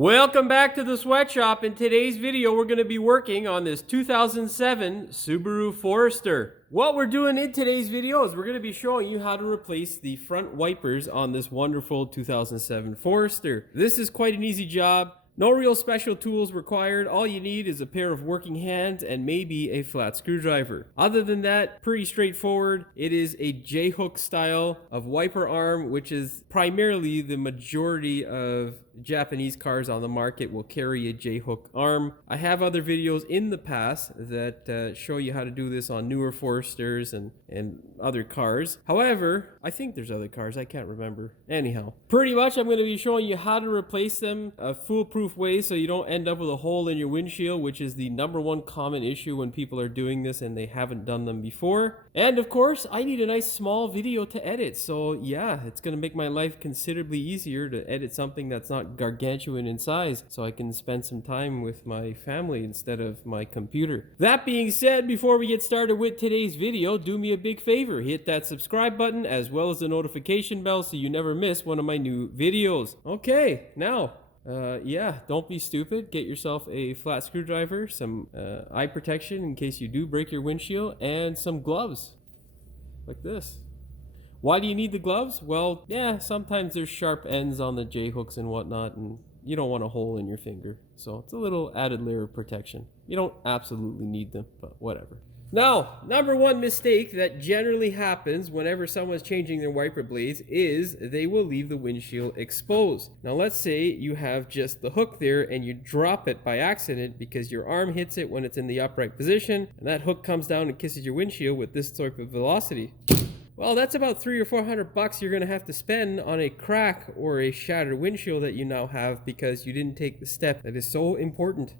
Welcome back to the sweatshop. In today's video, we're going to be working on this 2007 Subaru Forester. What we're doing in today's video is we're going to be showing you how to replace the front wipers on this wonderful 2007 Forester. This is quite an easy job. No real special tools required. All you need is a pair of working hands and maybe a flat screwdriver. Other than that, pretty straightforward. It is a J-hook style of wiper arm, which is primarily the majority of Japanese cars on the market will carry a J-hook arm. I have other videos in the past that show you how to do this on newer Foresters and other cars. However, I think there's other cars, I can't remember. Anyhow, pretty much I'm going to be showing you how to replace them a foolproof way so you don't end up with a hole in your windshield, which is the #1 common issue when people are doing this and they haven't done them before. And of course, I need a nice small video to edit. So yeah, it's going to make my life considerably easier to edit something that's not gargantuan in size, so I can spend some time with my family instead of my computer. That being said, before we get started with today's video, do me a big favor, hit that subscribe button as well as the notification bell so you never miss one of my new videos. Okay, now yeah, don't be stupid. Get yourself a flat screwdriver, some eye protection in case you do break your windshield, and some gloves like this. Why do you need the gloves? Well, yeah, sometimes there's sharp ends on the J-hooks and whatnot, and you don't want a hole in your finger. So it's a little added layer of protection. You don't absolutely need them, but whatever. Now, #1 mistake that generally happens whenever someone's changing their wiper blades is they will leave the windshield exposed. Now, let's say you have just the hook there and you drop it by accident because your arm hits it when it's in the upright position, and that hook comes down and kisses your windshield with this sort of velocity. Well, that's about $300 or $400 you're going to have to spend on a crack or a shattered windshield that you now have because you didn't take the step that is so important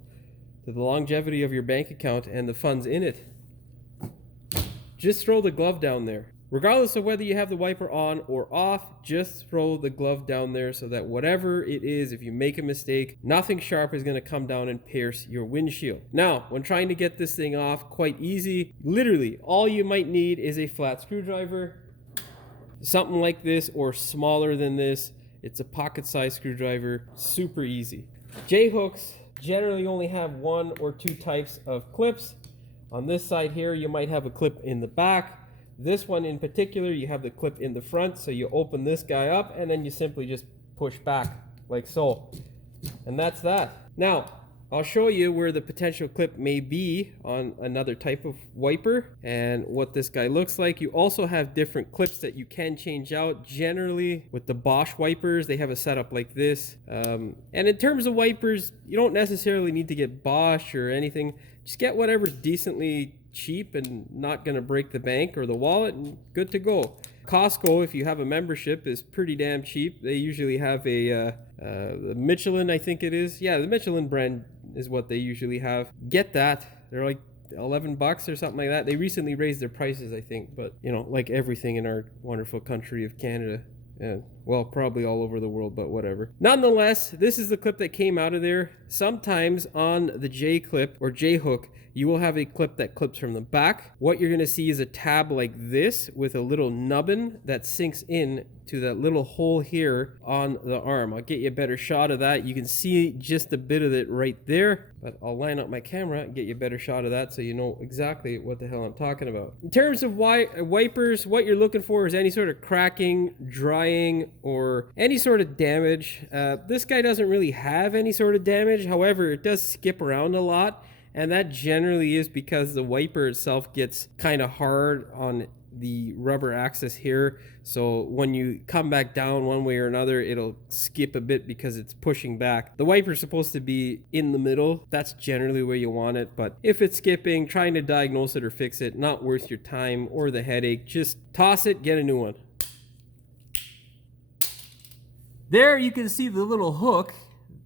to the longevity of your bank account and the funds in it. Just throw the glove down there. Regardless of whether you have the wiper on or off, just throw the glove down there so that whatever it is, if you make a mistake, nothing sharp is going to come down and pierce your windshield. Now, when trying to get this thing off, quite easy. Literally, all you might need is a flat screwdriver, something like this or smaller than this. It's a pocket-sized screwdriver, super easy. J-hooks generally only have 1 or 2 types of clips. On this side here, you might have a clip in the back. This one in particular, you have the clip in the front, so you open this guy up and then you simply just push back like so. And that's that. Now, I'll show you where the potential clip may be on another type of wiper and what this guy looks like. You also have different clips that you can change out. Generally, with the Bosch wipers, they have a setup like this. And in terms of wipers, you don't necessarily need to get Bosch or anything. Just get whatever's decently cheap and not going to break the bank or the wallet, and good to go. Costco, if you have a membership, is pretty damn cheap. They usually have a Michelin, I think it is. Yeah, the Michelin brand is what they usually have. Get that. They're like $11 or something like that. They recently raised their prices, I think, but you know, like everything in our wonderful country of Canada. Yeah, well, probably all over the world, but whatever. Nonetheless, this is the clip that came out of there. Sometimes on the J-clip or J-hook, you will have a clip that clips from the back. What you're going to see is a tab like this with a little nubbin that sinks in to that little hole here on the arm. I'll get you a better shot of that. You can see just a bit of it right there, but I'll line up my camera and get you a better shot of that so you know exactly what the hell I'm talking about. In terms of wipers, what you're looking for is any sort of cracking, drying, or any sort of damage. This guy doesn't really have any sort of damage. However, it does skip around a lot. And that generally is because the wiper itself gets kind of hard on the rubber axis here. So when you come back down one way or another, it'll skip a bit because it's pushing back. The wiper's supposed to be in the middle. That's generally where you want it. But if it's skipping, trying to diagnose it or fix it, not worth your time or the headache. Just toss it, get a new one. There you can see the little hook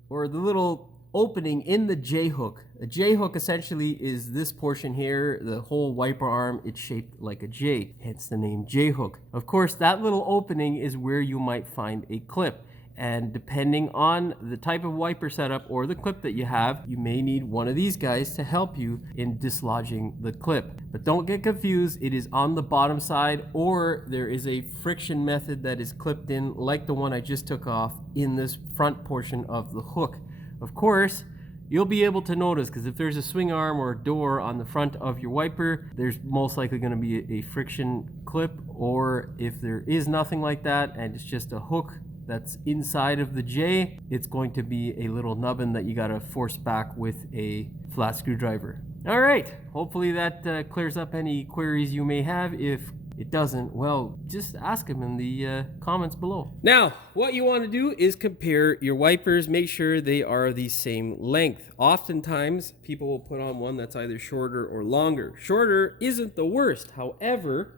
or the little opening in the J-hook. A J-hook essentially is this portion here, the whole wiper arm, it's shaped like a J, hence the name J-hook. Of course, that little opening is where you might find a clip. And depending on the type of wiper setup or the clip that you have, you may need one of these guys to help you in dislodging the clip. But don't get confused, it is on the bottom side, or there is a friction method that is clipped in like the one I just took off in this front portion of the hook. of course, you'll be able to notice, because if there's a swing arm or a door on the front of your wiper, there's most likely going to be a friction clip, or if there is nothing like that and it's just a hook that's inside of the J, it's going to be a little nubbin that you got to force back with a flat screwdriver. All right, hopefully that clears up any queries you may have. If it doesn't, well, just ask them in the comments below. Now, what you want to do is compare your wipers. Make sure they are the same length. Oftentimes, people will put on one that's either shorter or longer. Shorter isn't the worst. However,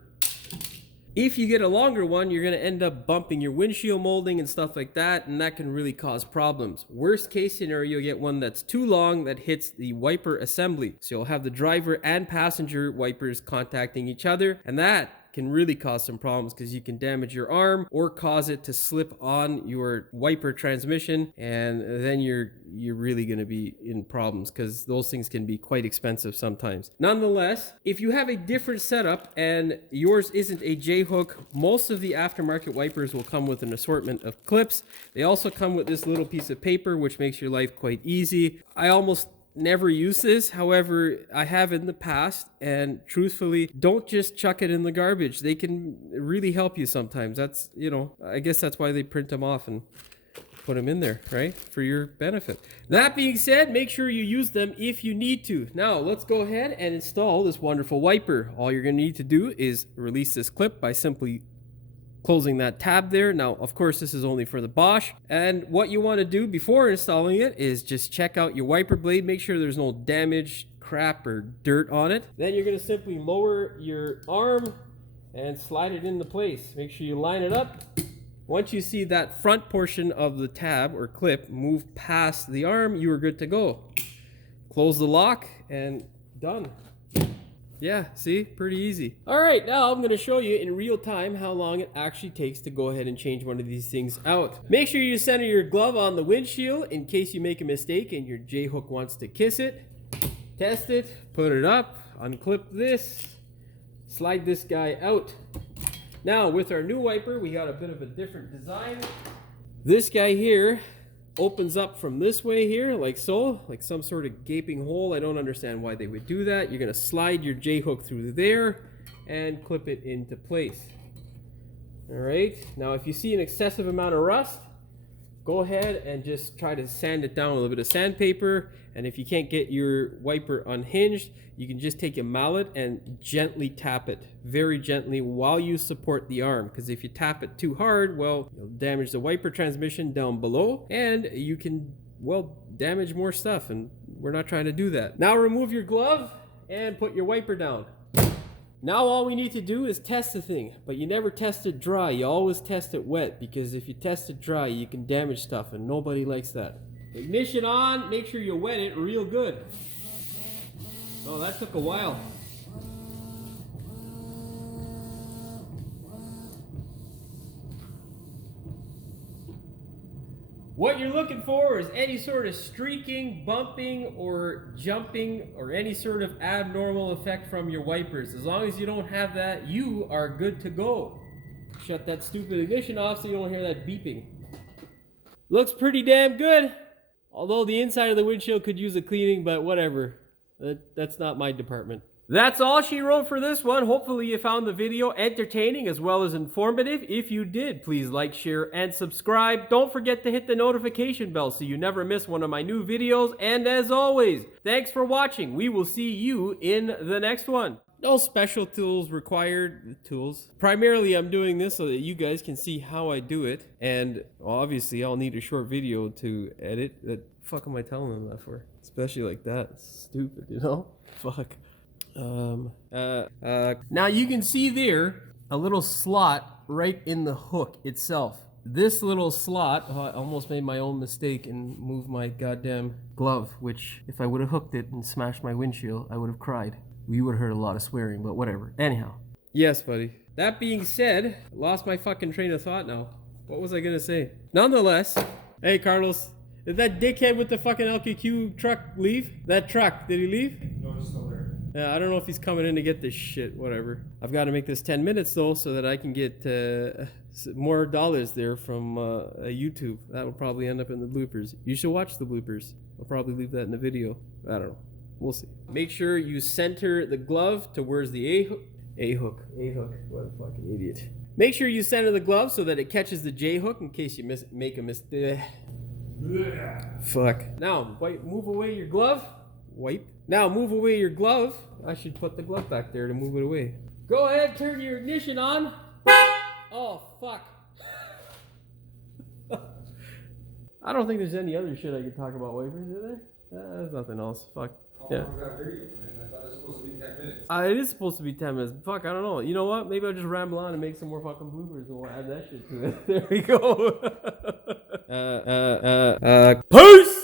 if you get a longer one, you're going to end up bumping your windshield molding and stuff like that, and that can really cause problems. Worst case scenario, you'll get one that's too long that hits the wiper assembly. So you'll have the driver and passenger wipers contacting each other, and that can really cause some problems because you can damage your arm or cause it to slip on your wiper transmission, and then you're really going to be in problems because those things can be quite expensive sometimes. Nonetheless, if you have a different setup and yours isn't a J-hook, most of the aftermarket wipers will come with an assortment of clips. They also come with this little piece of paper, which makes your life quite easy. I almost never use this, however, I have in the past, and truthfully, don't just chuck it in the garbage. They can really help you sometimes. That's, you know, I guess that's why they print them off and put them in there, right? For your benefit. That being said, make sure you use them if you need to. Now, let's go ahead and install this wonderful wiper. All you're going to need to do is release this clip by simply closing that tab there. Now, of course, this is only for the Bosch. And what you want to do before installing it is just check out your wiper blade. Make sure there's no damage, crap, or dirt on it. Then you're going to simply lower your arm and slide it into place. Make sure you line it up. Once you see that front portion of the tab or clip move past the arm, you are good to go. Close the lock and done. Yeah, see? Pretty easy. All right, now I'm going to show you in real time how long it actually takes to go ahead and change one of these things out. Make sure you center your glove on the windshield in case you make a mistake and your J-hook wants to kiss it. Test it, put it up, unclip this, slide this guy out. Now, with our new wiper, we got a bit of a different design. This guy here opens up from this way here, like so, like some sort of gaping hole. I don't understand why they would do that. You're going to slide your J-hook through there and clip it into place. All right, now if you see an excessive amount of rust, go ahead and just try to sand it down with a little bit of sandpaper. And if you can't get your wiper unhinged, you can just take a mallet and gently tap it, very gently, while you support the arm. Because if you tap it too hard, well, you'll damage the wiper transmission down below, and you can, well, damage more stuff, and we're not trying to do that. Now remove your glove and put your wiper down. Now all we need to do is test the thing, but you never test it dry. You always test it wet, because if you test it dry, you can damage stuff, and nobody likes that. Ignition on, make sure you wet it real good. Oh, that took a while. What you're looking for is any sort of streaking, bumping, or jumping, or any sort of abnormal effect from your wipers. As long as you don't have that, you are good to go. Shut that stupid ignition off so you don't hear that beeping. Looks pretty damn good. Although the inside of the windshield could use a cleaning, but whatever. That's not my department. That's all she wrote for this one. Hopefully you found the video entertaining as well as informative. If you did, please like, share, and subscribe. Don't forget to hit the notification bell so you never miss one of my new videos. And as always, thanks for watching. We will see you in the next one. No special tools required. Tools. Primarily, I'm doing this so that you guys can see how I do it. And obviously, I'll need a short video to edit. What the fuck am I telling them that for? Especially like that. It's stupid, you know? Fuck. Now you can see there a little slot right in the hook itself. This little slot, I almost made my own mistake and moved my goddamn glove, which if I would have hooked it and smashed my windshield, I would have cried. We would have heard a lot of swearing, but whatever. Anyhow. Yes, buddy. That being said, lost my fucking train of thought now. What was I gonna say? Nonetheless, hey Carlos, did that dickhead with the fucking LKQ truck leave? That truck, did he leave? No, it's still there. Yeah, I don't know if he's coming in to get this shit. Whatever. I've got to make this 10 minutes though, so that I can get more dollars there from YouTube. That will probably end up in the bloopers. You should watch the bloopers. I'll probably leave that in the video. I don't know. We'll see. Make sure you center the glove towards the A hook. A hook. What a fucking idiot. Make sure you center the glove so that it catches the J hook in case you make a mistake. Fuck. Now, move away your glove. Wipe. Now, move away your glove. I should put the glove back there to move it away. Go ahead, turn your ignition on. Oh, fuck. I don't think there's any other shit I could talk about wipers, is there? There's nothing else. Fuck. Yeah. How long was that video, man? I thought it was supposed to be 10 minutes. It is supposed to be 10 minutes. Fuck, I don't know. You know what? Maybe I'll just ramble on and make some more fucking bloopers and we'll add that shit to it. There we go. Peace!